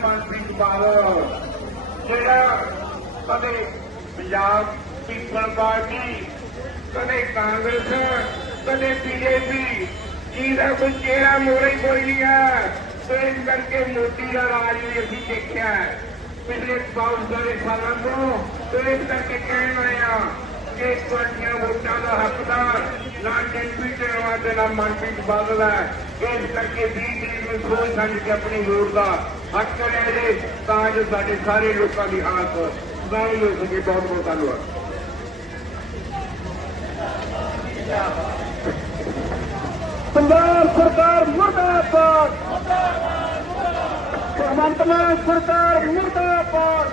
ਸਿੰਘ ਬਾਦਲ ਜਿਹੜਾ ਕਦੇ Punjab people party ਕਦੇ ਕਾਂਗਰਸ ਕਦੇ ਬੀਜੇਪੀ, ਜਿਹਦਾ ਕੋਈ ਚਿਹਰਾ ਮੋਰੇ ਕੋਈ ਨਹੀਂ ਹੈ। ਤੇ ਇਸ ਕਰਕੇ ਮੋਦੀ ਦਾ ਰਾਜ ਵੀ ਅਸੀਂ ਦੇਖਿਆ ਪਿਛਲੇ ਬਹੁਤ ਸਾਰੇ ਸਾਲਾਂ ਤੋਂ ਤੇ ਇਸ ਕਰਕੇ ਕਹਿਣ ਆਇਆ ਕਿ ਤੁਹਾਡੀਆਂ ਵੋਟਾਂ ਦਾ ਹੱਕਦਾਰ ਨਾ ਟੈਂਪੀ ਚੜਵਾ ਦੇ ਨਾ ਮਨਪ੍ਰੀਤ ਬਾਦਲ ਹੈ। ਇਸ ਕਰਕੇ 20 ਨੂੰ ਸੋਚ ਸਮਝ ਕੇ ਆਪਣੀ ਵੋਟ ਦਾ ਹੱਕ ਕਰਿਆ ਜੇ, ਤਾਂ ਜੋ ਸਾਡੇ ਸਾਰੇ ਲੋਕਾਂ ਦੀ ਹਾਲਤ ਸੁਧਾਰੀ ਹੋ ਸਕੇ। ਬਹੁਤ ਬਹੁਤ ਧੰਨਵਾਦ। ਪੰਜਾਬ ਸਰਕਾਰ ਮੁਰਦਾਬਾਦ। ਭਗਵੰਤ ਮਾਨ ਸਰਕਾਰ ਮੁਰਦਾਬਾਦ।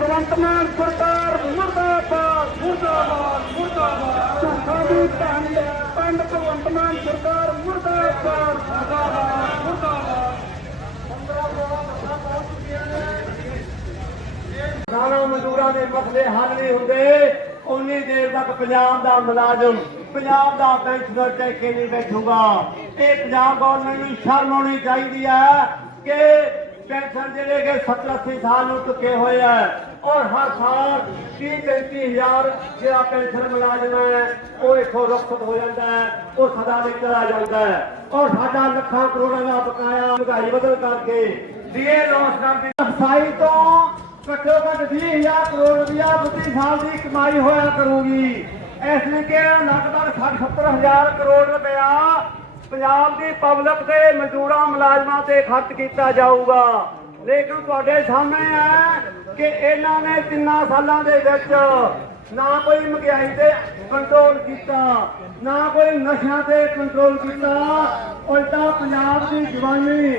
ਭਗਵੰਤ ਮਾਨ ਸਰਕਾਰ ਮੁਰਦਾਬਾਦ ਮੁਰਦਾਬਾਦ ਮੁਰਦਾਬਾਦ। ਸਾਡੀ ਪੰਡ ਪੰਡ ਭਗਵੰਤ ਮਾਨ ਸਰਕਾਰ ਮੁਰਦਾਬਾਦ ਮੁਰਦਾਬਾਦ ਮੁਰਦਾਬਾਦ। ਕਿਸਾਨਾਂ ਮਜ਼ਦੂਰਾਂ ਦੇ ਮਸਲੇ ਹੱਲ ਨਹੀਂ ਹੁੰਦੇ ਉਨੀ ਦੇਰ ਤੱਕ ਪੰਜਾਬ ਦਾ ਮੁਲਾਜ਼ਮ, ਪੰਜਾਬ ਦਾ ਪੈਨਸ਼ਨਰ ਟੈਕੇ ਨਹੀਂ ਬੈਠੂਗਾ। ਇਹ ਪੰਜਾਬ ਗਵਰਨਮੈਂਟ ਨੂੰ ਸ਼ਰਮ ਆਉਣੀ ਚਾਹੀਦੀ ਹੈ ਕਿ ਪੈਨਸ਼ਨ ਜਿਹੜੇ ਕਿ 70 ਸਾਲ ਨੂੰ ਚੁੱਕੇ ਹੋਏ ਆ। ਔਰ ਹਰ ਸਾਲ 30 35000 ਜਿਹੜਾ ਪੈਨਸ਼ਨ ਮੁਲਾਜ਼ਮ ਹੈ, ਉਹ ਇਥੋਂ ਰੁਖਸਤ ਹੋ ਜਾਂਦਾ ਹੈ, ਉਹ ਸਦਾ ਲਈ ਚਲਾ ਜਾਂਦਾ ਹੈ। ਔਰ ਸਾਡਾ ਲੱਖਾਂ ਕਰੋੜਾਂ ਦਾ ਬਕਾਇਆ ਮਹਿੰਗਾਈ ਬਦਲ ਕਰਕੇ ਡੀਏ ਲੋਸ ਨਾਲ ਦੀ ਅਫਸਾਈ ਤੋਂ ਘੱਟੋ ਘੱਟ 20000 ਕਰੋੜ ਰੁਪਇਆ ਪ੍ਰਤੀ ਸਾਲ ਦੀ ਕਮਾਈ ਹੋਇਆ ਕਰੂਗੀ। ਇਸ ਲਈ ਕਿ ਲਗਭਗ 60 70000 ਕਰੋੜ ਰੁਪਇਆ ਪੰਜਾਬ ਦੀ ਪਬਲਿਕ ਤੇ ਮਜ਼ਦੂਰਾਂ, ਮੁਲਾਜ਼ਮਾਂ ਤੇ ਖਰਚ ਕੀਤਾ ਜਾਊਗਾ। ਲੇਕਿਨ ਤੁਹਾਡੇ ਸਾਹਮਣੇ ਹੈ ਕਿ ਇਹਨਾਂ ਨੇ ਤਿੰਨਾਂ ਸਾਲਾਂ ਦੇ ਵਿੱਚ ਨਾ ਕੋਈ ਮਹਿੰਗਾਈ ਤੇ ਕੰਟਰੋਲ ਕੀਤਾ, ਨਾ ਕੋਈ ਨਸ਼ਿਆਂ ਤੇ ਕੰਟਰੋਲ ਕੀਤਾ। ਉਲਟਾ ਪੰਜਾਬ ਦੀ ਜਵਾਨੀ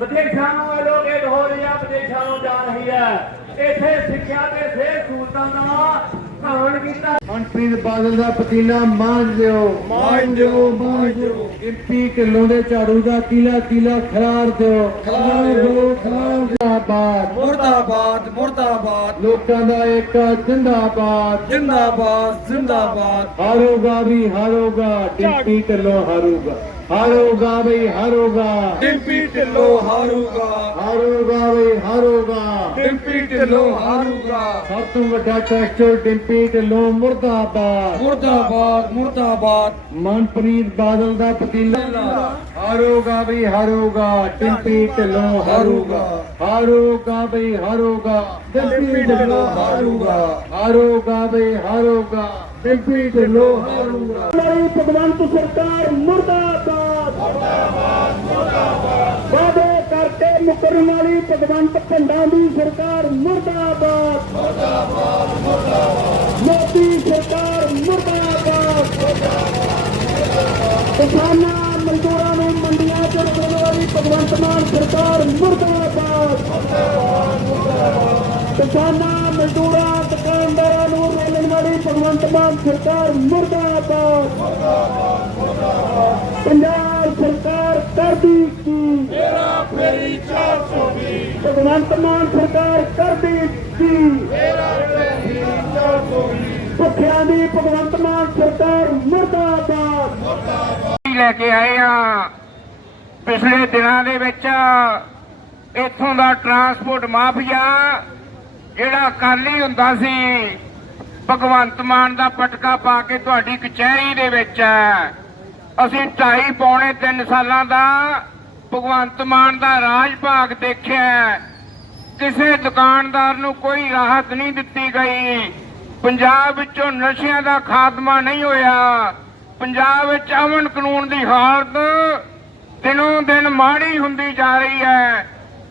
ਵਿਦੇਸ਼ਾਂ ਨੂੰ ਐਲੋਕੇਟ ਹੋ ਰਹੀ ਹੈ, ਵਿਦੇਸ਼ਾਂ ਨੂੰ ਜਾ ਰਹੀ ਹੈ। ਇੱਥੇ ਸਿੱਖਿਆ ਤੇ ਸਿਹਤ ਸਹੂਲਤਾਂ ਦਾ ਕੀਤਾ ਮਨਪ੍ਰੀਤ ਬਾਦਲ ਦਾ ਪਤੀਲਾ ਮਾਂਜ ਦਿਓ। ਮਾਂਜ ਦਿਓ, ਮਾਂਜ ਦਿਓ। ਗਿੱਪੀ ਢਿੱਲੋਂ ਦੇ ਝਾੜੂ ਦਾ ਕੀਲਾ ਕੀਲਾ ਖਰਾਰ ਦਿਓ। ਖਿਲਾਰ ਦਿਓ, ਖਰਾਰ ਜਿੰਦਾਬਾਦ ਮੁਰਦਾਬਾਦ। ਮੁਰਦਾਬਾਦ ਲੋਕਾਂ ਦਾ ਇੱਕ ਜਿੰਦਾਬਾਦ। ਜਿੰਦਾਬਾਦ ਜਿੰਦਾਬਾਦ। ਹਾਰੋਗਾ ਵੀ ਹਾਰੋਗਾ ਗਿੱਪੀ ਢਿੱਲੋਂ ਹਾਰੂਗਾ। ਹਾਰੋਗਾ ਵੀ ਹਾਰੋਗਾ। ਡਿੰਪੀ ਢਿੱਲੋਂ ਹਾਰੂਗਾ। ਹਾਰੋਗਾ ਵੀ ਹਾਰੋਗਾ। ਡਿੰਪੀ ਢਿੱਲੋਂ ਹਾਰੂਗਾ। ਸਭ ਤੋਂ ਵੱਡਾ ਟੈਕਸਟਰ ਡਿੰਪੀ ਢਿੱਲੋਂ ਮੁਰਦਾਬਾਦ। ਮੁਰਦਾਬਾਦ ਮੁਰਦਾਬਾਦ। ਮਨਪ੍ਰੀਤ ਬਾਦਲ ਦਾ ਪਤੀਲਾ। ਹਾਰੋਗਾ ਵੀ ਹਾਰੋਗਾ ਟਿੰਪੀ ਢਿੱਲੋਂ ਹਾਰੂਗਾ। ਹਾਰੋਗਾ ਵੀ ਹਾਰੋਗਾ ਟਿੰਪੀ ਢਿੱਲੋਂ ਹਾਰੂਗਾ। ਹਾਰੋਗਾ। ਵੀ ਹਾਰੋਗਾ ਟਿੰਪੀ ਢਿੱਲੋਂ ਹਾਰੂਗਾ। ਮੇਰੀ ਭਗਵੰਤ ਸਰਕਾਰ ਮੁਰਦਾਬਾਦ ਮੁਰਦਾਬਾਦ ਮੁਰਦਾਬਾਦ ਕਰਕੇ ਮੁਕਰਨ ਵਾਲੀ ਭਗਵੰਤ ਭੰਡਾਂ ਦੀ ਸਰਕਾਰ ਮੁਰਦਾਬਾਦ। ਮੁਰਦਾਬਾਦ ਮੁਰਦਾਬਾਦ। ਮੋਦੀ ਸਰਕਾਰ ਮੁਰਦਾਬਾਦ। ਕਿਸਾਨਾਂ, ਮਜ਼ਦੂਰਾਂ ਨੂੰ ਮੰਡੀਆਂ 'ਚ ਰੱਖਣ ਵਾਲੀ ਭਗਵੰਤ ਮਾਨ ਸਰਕਾਰ ਮੁਰਦਾਬਾਦ। ਕਿਸਾਨਾਂ, ਮਜ਼ਦੂਰਾਂ, ਦੁਕਾਨਦਾਰਾਂ ਨੂੰ ਰੋਲਣ ਵਾਲੀ ਭਗਵੰਤ ਮਾਨ ਸਰਕਾਰ ਮੁਰਦਾਬਾਦ। ਪੰਜਾਬ ਸਰਕਾਰ ਕਰਦੀ ਕੀ ਮੇਰਾ ਫੇਰੀ 420 ਭਗਵੰਤ ਮਾਨ ਸਰਕਾਰ ਕਰਦੀ ਕੀ ਮੇਰਾ ਫੇਰੀ 420 ਭੁੱਖਿਆਂ ਦੀ ਭਗਵੰਤ ਮਾਨ ਸਰਕਾਰ ਮੁਰਦਾਬਾਦ। ਲੈ ਕੇ ਆਏ ਆ। ਪਿਛਲੇ ਦਿਨਾਂ ਦੇ ਵਿੱਚ ਇੱਥੋਂ ਦਾ ਟਰਾਂਸਪੋਰਟ ਮਾਫੀਆ ਜਿਹੜਾ ਕਾਲੀ ਹੁੰਦਾ ਸੀ ਭਗਵੰਤ ਮਾਨ ਦਾ ਪਟਕਾ ਪਾ ਕੇ ਤੁਹਾਡੀ ਕਚਹਿਰੀ ਦੇ ਵਿੱਚ ਹੈ। ਅਸੀਂ ਢਾਈ ਪੌਣੇ 3 ਸਾਲਾਂ ਦਾ ਭਗਵੰਤ ਮਾਨ ਦਾ ਰਾਜ ਭਾਗ ਦੇਖਿਆ ਕਿਸੇ ਦੁਕਾਨਦਾਰ ਨੂੰ ਕੋਈ ਰਾਹਤ ਨਹੀਂ ਦਿੱਤੀ ਗਈ। ਪੰਜਾਬ ਵਿੱਚੋਂ ਨਸ਼ਿਆਂ ਦਾ ਖਾਤਮਾ ਨਹੀਂ ਹੋਇਆ। ਪੰਜਾਬ ਵਿੱਚ ਅਮਨ ਕਾਨੂੰਨ ਦੀ ਹਾਲਤ ਦਿਨੋਂ ਦਿਨ ਮਾੜੀ ਹੁੰਦੀ ਜਾ ਰਹੀ ਹੈ।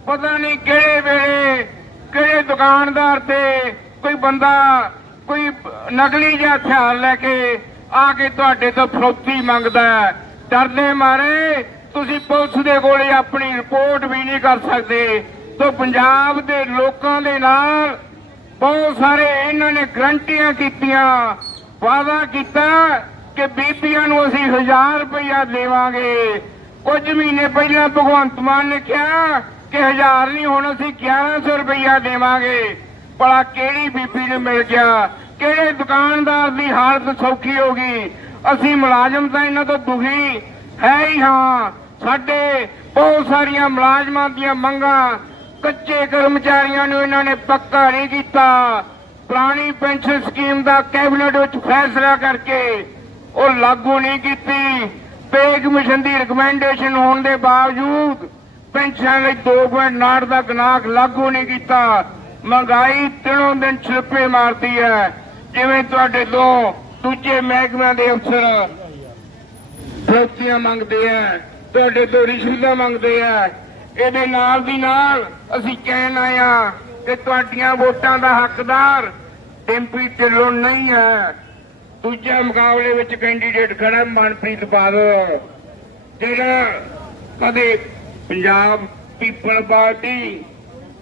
ਪਤਾ ਨਹੀਂ ਕਿਹੜੇ ਵੇਲੇ ਕਿਹੜੇ ਦੁਕਾਨਦਾਰ ਤੇ ਕੋਈ ਬੰਦਾ ਕੋਈ ਨਕਲੀ ਜਿਹਾ ਹਥਿਆਰ ਲੈ ਕੇ ਆ ਕੇ ਤੁਹਾਡੇ ਤੋਂ ਫਰੋਤੀ ਮੰਗਦਾ ਹੈ। ਡਰਦੇ ਮਾਰੇ, ਤੁਸੀਂ ਪੁਲਿਸ ਦੇ ਕੋਲੇ ਆਪਣੀ ਰਿਪੋਰਟ ਵੀ ਨਹੀਂ ਕਰ ਸਕਦੇ। ਤੋਂ ਪੰਜਾਬ ਦੇ ਲੋਕਾਂ ਦੇ ਨਾਲ ਬਹੁਤ ਸਾਰੇ ਇਹਨਾਂ ਨੇ ਗਰੰਟੀਆਂ ਕੀਤੀਆਂ। ਵਾਅਦਾ ਕੀਤਾ ਕਿ ਬੀਬੀਆਂ ਨੂੰ ਅਸੀਂ 1000 ਰੁਪਇਆ ਦੇਵਾਂਗੇ। ਕੁਝ ਮਹੀਨੇ ਪਹਿਲਾਂ ਭਗਵੰਤ ਮਾਨ ਨੇ ਕਿਹਾ ਕਿ 1000 ਨਹੀਂ, ਹੁਣ ਅਸੀਂ 1100 ਰੁਪਇਆ ਦੇਵਾਂਗੇ। ਭਲਾ ਕਿਹੜੀ ਬੀਬੀ ਨੂੰ ਮਿਲ ਗਿਆ? ਕਿਹੜੇ ਦੁਕਾਨਦਾਰ ਦੀ ਹਾਲਤ ਸੌਖੀ ਹੋ ਗਈ? ਅਸੀਂ ਮੁਲਾਜ਼ਮ ਤਾਂ ਇਹਨਾਂ ਤੋਂ ਦੁਖੀ ਹੈ ਹੀ ਹਾਂ। ਸਾਡੇ ਬਹੁਤ ਸਾਰੀਆਂ ਮੁਲਾਜ਼ਮਾਂ ਦੀਆਂ ਮੰਗਾਂ ਕੱਚੇ ਕਰਮਚਾਰੀਆਂ ਨੂੰ ਇਹਨਾਂ ਨੇ ਪੱਕਾ ਨਹੀਂ ਕੀਤਾ। ਪੁਰਾਣੀ ਪੈਨਸ਼ਨ ਸਕੀਮ ਦਾ ਕੈਬਨਿਟ ਵਿੱਚ ਫੈਸਲਾ ਕਰਕੇ ਉਹ ਲਾਗੂ ਨਹੀਂ ਕੀਤੀ। ਪੇ ਕਮਿਸ਼ਨ ਦੀ ਰეკਮੈਂਡੇਸ਼ਨ ਹੋਣ ਦੇ ਬਾਵਜੂਦ ਪੈਨਸ਼ਨ ਲਈ 2.9 ਦਾ ਗਨਾਖ ਲਾਗੂ ਨਹੀਂ ਕੀਤਾ। ਮਹਿੰਗਾਈ ਤਿੰਨੋਂ ਦਿਨ ਛਿੱਪੇ ਮਾਰਦੀ ਹੈ। ਜਿਵੇਂ ਤੁਹਾਡੇ ਤੋਂ ਦੂਜੇ ਮਹਿਕਮਿਆਂ ਦੇ ਅਫਸਰ ਫੌਜੀਆਂ ਮੰਗਦੇ ਆ, ਤੁਹਾਡੇ ਤੋਂ ਰਿਸ਼ਵਤਾਂ ਮੰਗਦੇ ਆ, ਇਹਦੇ ਨਾਲ ਦੀ ਨਾਲ ਅਸੀਂ ਕਹਿਣ ਆਇਆ ਕਿ ਤੁਹਾਡੀਆਂ ਵੋਟਾਂ ਦਾ ਹੱਕਦਾਰ ਡਿੰਪੀ ਢਿੱਲੋਂ ਨਹੀਂ ਹੈ। ਦੂਜੇ ਮੁਕਾਬਲੇ ਵਿੱਚ ਕੈਂਡੀਡੇਟ ਖੜਾ ਮਨਪ੍ਰੀਤ ਬਾਦਲ ਜਿਹੜਾ ਕਦੇ ਪੰਜਾਬ ਪੀਪਲ ਪਾਰਟੀ,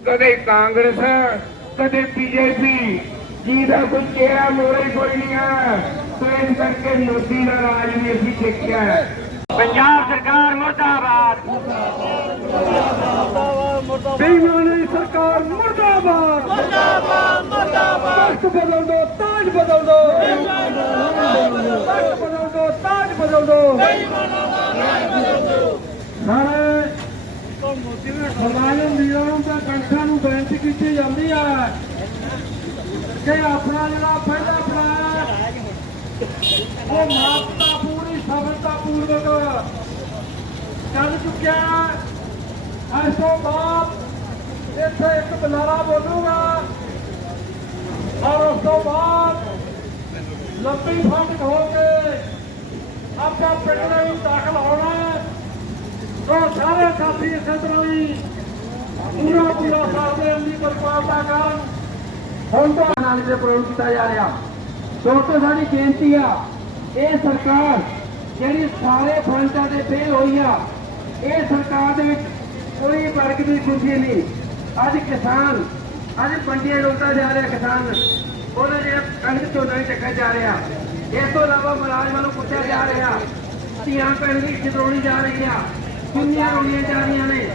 ਕਦੇ ਕਾਂਗਰਸ, ਕਦੇ ਬੀਜੇਪੀ ਜਿਹਦਾ ਕੋਈ ਚਿਹਰਾ ਮੋਰੇ ਕੋਈ ਨਹੀਂ ਹੈ ਸੋ ਇਸ ਕਰਕੇ ਮੋਦੀ ਦਾ ਰਾਜ ਵੀ ਅਸੀਂ ਦੇਖਿਆ ਹੈ। ਪੰਜਾਬ ਸਰਕਾਰ ਮੁਰਦਾਬਾਦ। ਬੇਈਮਾਨੀ ਸਰਕਾਰ ਮੁਰਦਾਬਾਦ। ਮੁਰਦਾਬਾਦ ਮੁਰਦਾਬਾਦ ਤਖਤ ਬਦਲ ਦੋ ਤਾਜ ਬਦਲ ਦੋ। ਤਖਤ ਬਦਲ ਦੋ ਤਾਜ ਬਦਲ ਦੋ। ਸਾਰੇ ਕੰਠਾਂ ਨੂੰ ਬੇਨਤੀ ਕੀਤੀ ਜਾਂਦੀ ਹੈ। ਕਿ ਆਪਣਾ ਜਿਹੜਾ ਪਹਿਲਾ ਪਲਾਨ ਉਹ ਮਾਪਤਾ ਪੂਰੀ ਸਫਲਤਾ ਪੂਰਵਕ ਚੱਲ ਚੁੱਕਿਆ ਹੈ। ਇਸ ਤੋਂ ਬਾਅਦ ਇੱਥੇ ਇੱਕ ਬੁਲਾਰਾ ਬੋਲੂਗਾ ਔਰ ਉਸ ਤੋਂ ਬਾਅਦ ਲੰਬੀ ਫੰਡ ਹੋ ਕੇ ਆਪਾਂ ਪਿੰਡ ਦੇ ਦਾਖਲ ਹੋਣਾ ਹੈ। ਉਹ ਸਾਰੇ ਸਾਥੀ ਇਸੇ ਤਰ੍ਹਾਂ ਹੀ ਪੂਰਾ ਪੂਰਾ ਸਾਥ ਦੇਣ ਦੀ ਕਿਰਪਾਲਤਾ ਕਰਨ ਹੁਣ ਤੋਂ ਨਾਲ ਦੇ ਪ੍ਰੋਗਰਾਮ ਕੀਤਾ ਜਾ ਰਿਹਾ। ਦੋਸਤੋ ਸਾਡੀ ਬੇਨਤੀ ਆ, ਇਹ ਸਰਕਾਰ ਜਿਹੜੀ ਸਾਰੇ ਫਰੰਟਾਂ ਤੇ ਫੇਲ ਹੋਈ ਆ, ਇਹ ਸਰਕਾਰ ਦੇ ਵਿੱਚ ਕੋਈ ਵਰਗ ਦੀ ਖੁਸ਼ੀ ਨਹੀਂ। ਅੱਜ ਕਿਸਾਨ, ਅੱਜ ਮੰਡੀਆਂ ਰੋਕਦਾ ਜਾ ਰਿਹਾ ਕਿਸਾਨ, ਉਹਦੇ ਜਿਹੜਾ ਕਣਕ ਝੋਨਾ ਨਹੀਂ ਚੱਕਿਆ ਜਾ ਰਿਹਾ। ਇਸ ਤੋਂ ਇਲਾਵਾ ਮੁਲਾਜ਼ਮਾਂ ਨੂੰ ਪੁੱਛਿਆ ਜਾ ਰਿਹਾ, ਧੀਆਂ ਭੈਣ ਦੀ ਇੱਜ਼ਤ ਜਾ ਰਹੀ ਆ ਦੁਨੀਆਂ ਰੋਣੀਆਂ ਜਾ ਰਹੀਆਂ ਨੇ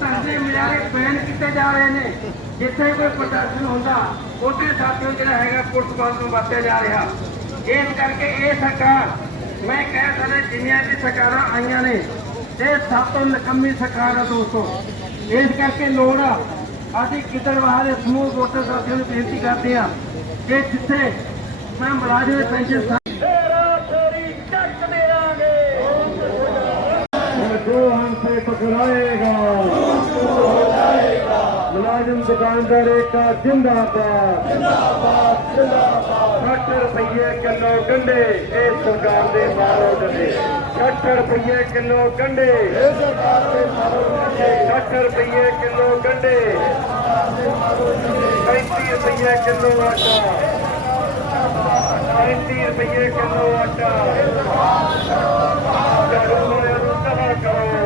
ਧਰਦੇ ਮਿਆਰੇ ਬੈਨ ਕੀਤੇ ਜਾ ਰਹੇ ਨੇ। ਜਿੱਥੇ ਕੋਈ ਪ੍ਰਦਰਸ਼ਨ ਹੁੰਦਾ, ਉੱਥੇ ਸਾਥੀਓ ਜਿਹੜਾ ਹੈਗਾ ਪੁਲਿਸ ਬਲ ਨੂੰ ਵਰਤਿਆ ਜਾ ਰਿਹਾ। ਇਸ ਕਰਕੇ ਇਹ ਸਰਕਾਰ, ਮੈਂ ਕਹਿ ਸਕਦਾ ਜਿੰਨੀਆਂ ਵੀ ਸਰਕਾਰਾਂ ਆਈਆਂ ਨੇ, ਇਹ ਸਭ ਤੋਂ ਨਕੰਮੀ ਸਰਕਾਰ ਆ ਦੋਸਤੋ। ਇਸ ਕਰਕੇ ਲੋੜ ਆ, ਅਸੀਂ ਕਿਦਰਵਾਹ ਦੇ ਸਮੂਹ ਵੋਟਰ ਸਾਥੀਆਂ ਨੂੰ ਬੇਨਤੀ ਕਰਦੇ ਆ ਕਿ ਜਿੱਥੇ ਮੈਂ ਮੁਲਾਜ਼ਮ ਪੈਨਸ਼ਨ ਦੁਕਾਨਦਾਰ ਏਕਾ ਜਿੰਦਾਬਾਦ। ਜਿੰਦਾਬਾਦ ਜਿੰਦਾਬਾਦ 60 ਰੁਪਏ ਕਿਲੋ ਗੰਡੇ ਇਹ ਸਰਕਾਰ ਦੇ ਮਾਰੋ ਗੰਡੇ 60 ਰੁਪਏ ਕਿਲੋ ਗੰਡੇ ਇਹ ਸਰਕਾਰ ਦੇ ਮਾਰੋ ਗੰਡੇ 60 ਰੁਪਏ ਕਿਲੋ ਗੰਡੇ 35 ਰੁਪਏ ਕਿਲੋ ਆਟਾ। 35 ਰੁਪਏ ਕਿਲੋ ਆਟਾ। ਝਾੜੂ ਵਾਲਿਆਂ ਨੂੰ ਤਬਾਹ ਕਰੋ।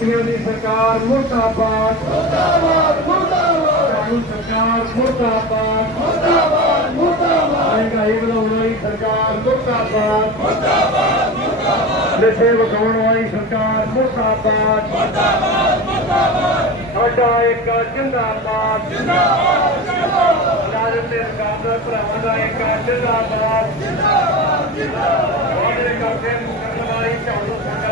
ਕੱਪੀਆਂ ਦੀ ਸਰਕਾਰ ਮੁਰਦਾਬਾਦ। ਮੁਰਦਾਬਾਦ ਮੁਰਦਾਬਾਦ। ਝਾੜੂ ਸਰਕਾਰ ਮੁਰਦਾਬਾਦ। ਮੁਰਦਾਬਾਦ ਮੁਰਦਾਬਾਦ। ਮਹਿੰਗਾਈ ਵਧਾਉਣ ਵਾਲੀ ਸਰਕਾਰ ਮੁਰਦਾਬਾਦ। ਮੁਰਦਾਬਾਦ ਮੁਰਦਾਬਾਦ। ਨਸ਼ੇ ਵਿਖਾਉਣ ਵਾਲੀ ਸਰਕਾਰ ਮੁਰਦਾਬਾਦ। ਮੁਰਦਾਬਾਦ ਮੁਰਦਾਬਾਦ। ਸਾਡਾ ਇੱਕ ਜਿੰਦਾਬਾਦ। ਜਿੰਦਾਬਾਦ ਜਿੰਦਾਬਾਦ। ਤੇ ਸਰਕਾਰ ਭਰਾਵਾਂ ਦਾ ਇੱਕ ਜਿੰਦਾਬਾਦ। ਜਿੰਦਾਬਾਦ ਜਿੰਦਾਬਾਦ। ਉਹਦੇ ਕਰਕੇ ਮੁਕਰਮ ਵਾਲੀ ਝਾੜੂ ਸਰਕਾਰ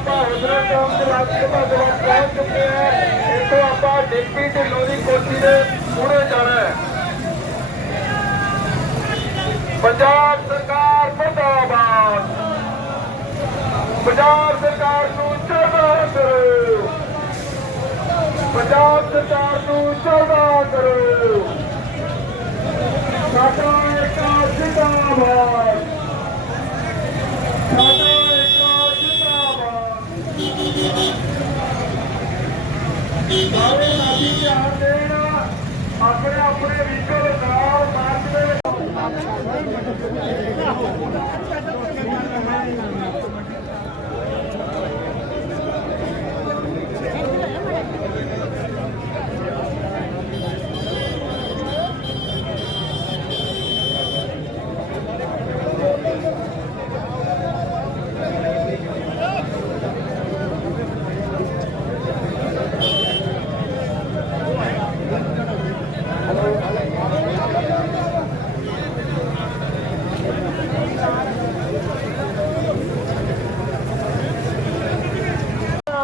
ਆਪਾਂ ਹੁਸਨ ਚੌਂਕ ਦੇ ਰਾਜ ਦੇ ਵਿੱਚ ਪਹੁੰਚ ਚੁੱਕੇ ਹਾਂ ਇੱਥੋਂ ਆਪਾਂ ਡਿਪਟੀ ਢਿੱਲੋਂ ਦੀ ਕੋਠੀ ਦੇ ਮੂਹਰੇ ਜਾਣਾ ਹੈ। ਪੰਜਾਬ ਸਰਕਾਰ ਮੁਰਦਾਬਾਦ। ਪੰਜਾਬ ਸਰਕਾਰ ਨੂੰ ਚੜ੍ਹਦਾ ਕਰੋ। ਪੰਜਾਬ ਸਰਕਾਰ ਨੂੰ ਚੜ੍ਹਦਾ ਕਰੋ। ਸਾਡਾ ਇੱਕ ਜਿੰਦਾਬਾਦ ਸਾਡਾ ਇੱਕ ਜਿੰਦਾਬਾਦ ਸਾਰੇ ਨਾਦੀ ਧਿਆਨ ਦੇਣ ਆਪਣੇ ਆਪਣੇ ਵੀਕਲ ਨਾਲ ਮਾਰਚ ਦੇ ਵਿੱਚ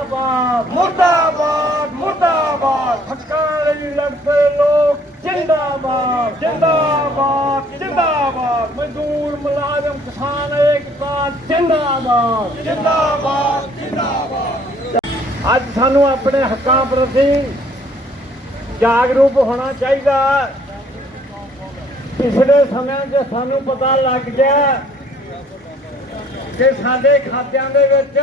ਮੁਰਦਾਬਾਦ ਮੁਰਦਾਬਾਦ ਮੁਰਦਾਬਾਦ ਫਟਕਾਰ ਲੋਕ ਜਿੰਦਾਬਾਦ ਜਿੰਦਾਬਾਦ ਜਿੰਦਾਬਾਦ ਮਜ਼ਦੂਰ ਮੁਲਾਜ਼ਮ ਕਿਸਾਨ ਏਕਤਾ ਜਿੰਦਾਬਾਦ ਜਿੰਦਾਬਾਦ ਜਿੰਦਾਬਾਦ ਅੱਜ ਸਾਨੂੰ ਆਪਣੇ ਹੱਕਾਂ ਪ੍ਰਤੀ ਜਾਗਰੂਕ ਹੋਣਾ ਚਾਹੀਦਾ ਪਿਛਲੇ ਸਮਿਆਂ 'ਚ ਸਾਨੂੰ ਪਤਾ ਲੱਗ ਗਿਆ ਕਿ ਸਾਡੇ ਖਾਤਿਆਂ ਦੇ ਵਿੱਚ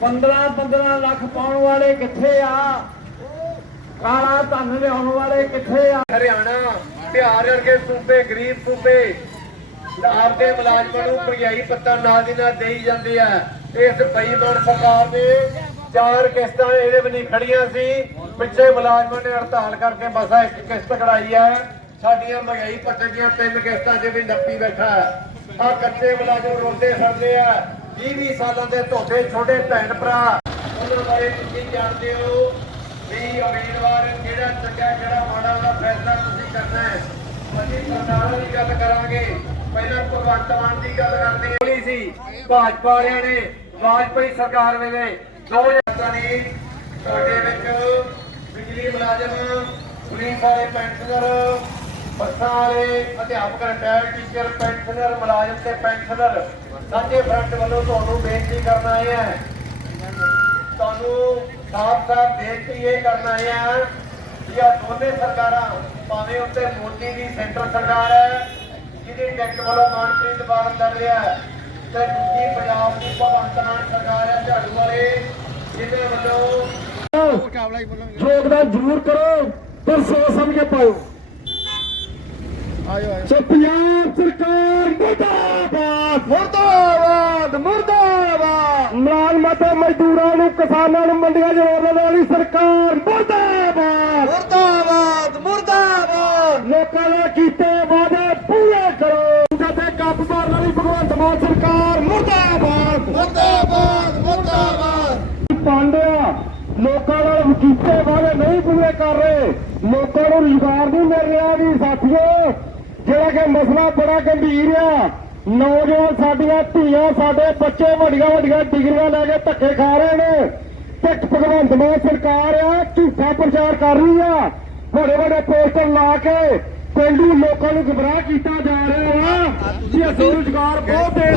15 15 ਲੱਖ ਪਾਉਣ ਵਾਲੇ ਕਿੱਥੇ ਆ ਕਾਲਾ ਧਨ ਲਿਆਉਣ ਵਾਲੇ ਕਿੱਥੇ ਆ? ਹਰਿਆਣਾ ਬਿਹਾਰ ਵਰਗੇ ਸੂਬੇ, ਗਰੀਬ ਸੂਬੇ ਆਪਦੇ ਮੁਲਾਜ਼ਮਾਂ ਨੂੰ ਮਹਿੰਗਾਈ ਪੱਤਾ ਨਾਲ ਦੀ ਨਾਲ ਦੇਈ ਜਾਂਦੇ ਆ। ਇਸ ਬੇਈਮਾਨ ਸਰਕਾਰ ਨੇ ਚਾਰ ਕਿਸ਼ਤਾਂ ਇਹਦੇ ਵੀ ਖੜੀਆਂ ਸੀ। ਪਿੱਛੇ ਮੁਲਾਜ਼ਮਾਂ ਨੇ ਹੜਤਾਲ ਕਰਕੇ ਬਸਾ ਇੱਕ ਕਿਸ਼ਤ ਕਢਾਈ ਹੈ ਸਾਡੀਆਂ ਮਹਿੰਗਾਈ ਪੱਤੇ ਦੀਆਂ ਤਿੰਨ ਕਿਸ਼ਤਾਂ 'ਚ ਵੀ ਨੱਪੀ ਬੈਠਾ। ਆ ਕੱਚੇ ਮੁਲਾਜ਼ਮ ਰੋਂਦੇ ਫਿਰਦੇ ਆ। 20 ਸਾਲਾਂ ਦੇ ਧੋਤੇ ਛੋਟੇ ਭੈਣ ਭਰਾ। ਉਹਨਾਂ ਬਾਰੇ ਤੁਸੀਂ ਜਾਣਦੇ ਹੋ। ਵੀ ਉਮੀਦਵਾਰ ਕਿਹੜਾ ਚੰਗਾ ਕਿਹੜਾ ਮਾੜਾ ਉਹਦਾ ਫੈਸਲਾ ਤੁਸੀਂ ਕਰਨਾ ਹੈ। ਅਸੀਂ ਸਰਕਾਰਾਂ ਦੀ ਗੱਲ ਕਰਾਂਗੇ। ਪਹਿਲਾਂ ਭਗਵੰਤ ਮਾਨ ਦੀ ਗੱਲ ਕਰਦੇ ਹਾਂ। ਸੀ, ਭਾਜਪਾ ਵਾਲਿਆਂ ਨੇ, ਵਾਜਪਾਈ ਸਰਕਾਰ ਵੇਲੇ। ਦੋ ਹਜ਼ਾਰਾਂ ਨੇ ਤੁਹਾਡੇ ਵਿੱਚ ਬਿਜਲੀ ਮੁਲਾਜ਼ਮ, ਪੁਲਿਸ ਵਾਲੇ ਪੈਨਸ਼ਨਰ, ਬੱਸਾਂ ਵਾਲੇ, ਅਧਿਆਪਕ ਰਿਟਾਇਰਡ ਟੀਚਰ ਪੈਨਸ਼ਨਰ ਮੁਲਾਜ਼ਮ ਤੇ ਪੈਨਸ਼ਨਰ, ਸਾਂਝੇ ਫਰੰਟ ਵੱਲੋਂ ਤੁਹਾਨੂੰ ਬੇਨਤੀ ਕਰਨਾ ਆਏ ਤੁਹਾਨੂੰ ਸਾਫ਼-ਸਾਫ਼ ਦੇਖ ਕੇ ਇਹ ਕਰਨ ਆਏ ਆ ਕਿ ਆ ਦੋਨੇ ਸਰਕਾਰਾਂ ਭਾਵੇਂ ਉੱਤੇ ਮੋਦੀ ਦੀ ਸੈਂਟਰ ਸਰਕਾਰ ਹੈ ਜਿਹਦੀ ਟਿਕਟ ਵੱਲੋਂ ਮਨਪ੍ਰੀਤ ਬਾਦਲ ਲੜ ਰਿਹਾ ਹੈ ਤੇ ਦੂਜੀ ਪੰਜਾਬ ਦੀ ਭਗਵੰਤ ਮਾਨ ਸਰਕਾਰ ਹੈ ਝਾੜੂ ਵਾਲੇ ਜਿਹਦੇ ਵੱਲੋਂ ਯੋਗਦਾਨ ਜ਼ਰੂਰ ਕਰੋ ਪਰ ਸੋਚ ਸਮਝ ਕੇ ਪਾਓ ਸੋ ਪੰਜਾਬ ਸਰਕਾਰ ਮੁਰਦਾਬਾਦ। ਮੁਰਦਾਬਾਦ ਮੁਰਦਾਬਾਦ। ਮੁਲਾਜ਼ਮਾਂ ਤੇ ਮਜ਼ਦੂਰਾਂ ਨੂੰ ਕਿਸਾਨਾਂ ਨੂੰ ਮੰਡੀਆਂ 'ਚ ਰੋਲਣ ਵਾਲੀ ਸਰਕਾਰ ਮੁਰਦਾਬਾਦ। ਮੁਰਦਾਬਾਦ ਮੁਰਦਾਬਾਦ। ਲੋਕਾਂ ਨਾਲ ਕੀਤੇ ਵਾਅਦੇ ਪੂਰੇ ਕਰੋ। ਜਦੇ ਕੱਪ ਮਾਰਨ ਵਾਲੀ ਭਗਵੰਤ ਮਾਨ ਸਰਕਾਰ ਮੁਰਦਾਬਾਦ। ਮੁਰਦਾਬਾਦ ਮੁਰਦਾਬਾਦ। ਪਾਂਡਿਆ ਲੋਕਾਂ ਨਾਲ ਕੀਤੇ ਵਾਅਦੇ ਨਹੀਂ ਪੂਰੇ ਕਰ ਰਹੇ। ਲੋਕਾਂ ਨੂੰ ਰੁਜ਼ਗਾਰ ਨਹੀਂ ਮਿਲ ਰਿਹਾ ਵੀ ਸਾਥੀਓ ਜਿਹੜਾ ਕਿ ਮਸਲਾ ਬੜਾ ਗੰਭੀਰ ਆ। ਨੌਜਵਾਨ ਸਾਡੀਆਂ ਧੀਆਂ, ਸਾਡੇ ਬੱਚੇ ਵੱਡੀਆਂ ਵੱਡੀਆਂ ਡਿਗਰੀਆਂ ਲੈ ਕੇ ਧੱਕੇ ਖਾ ਰਹੇ ਨੇ। ਤੇ ਭਗਵੰਤ ਮਾਨ ਸਰਕਾਰ ਆ, ਝੂਠਾ ਪ੍ਰਚਾਰ ਕਰ ਰਹੀ ਆ। ਵੱਡੇ ਵੱਡੇ ਪੋਸਟਰ ਲਾ ਕੇ ਪੇਂਡੂ ਲੋਕਾਂ ਨੂੰ ਗਮਰਾਹ ਕੀਤਾ ਜਾ ਰਿਹਾ ਵਾ ਕਿ ਅਸੀਂ ਰੁਜ਼ਗਾਰ ਬਹੁਤ ਦੇ